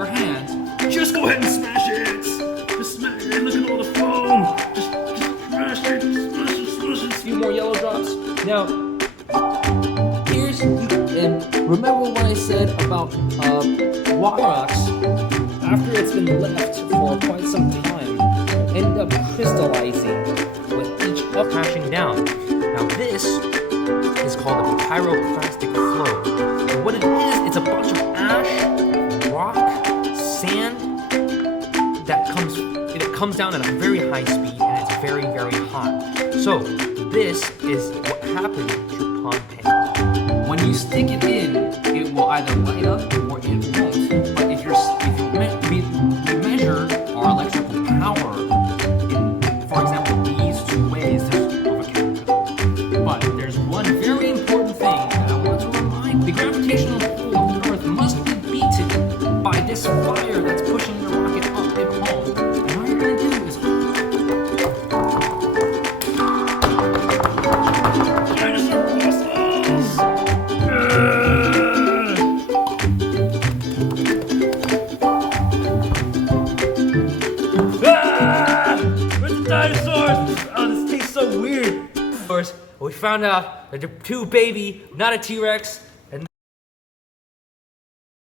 your hands, just go ahead and smash it. Just smash it. Look at all the foam. Just smash it. Smash it. Smash it. A few more yellow drops. Now, and remember what I said about water rocks? After it's been left for quite some time, you end up crystallizing with each up crashing down. Now this is called a pyroclastic flow. And what it is, it's a bunch of ash, rock, sand that comes down at a very high speed and it's very, very hot. So this is what happened to Pompeii. When you stick it in, it will either light up or it won't. But if we measure our electrical power in, for example, these two ways of a chemical. But there's one very important thing that I want to remind. The gravitational pull of the Earth must be beaten by this fire that's pushing the rocket up and home. And all you're going to do is dinosaurs! Oh, this tastes so weird. Of course, we found out that the two baby, not a T-Rex,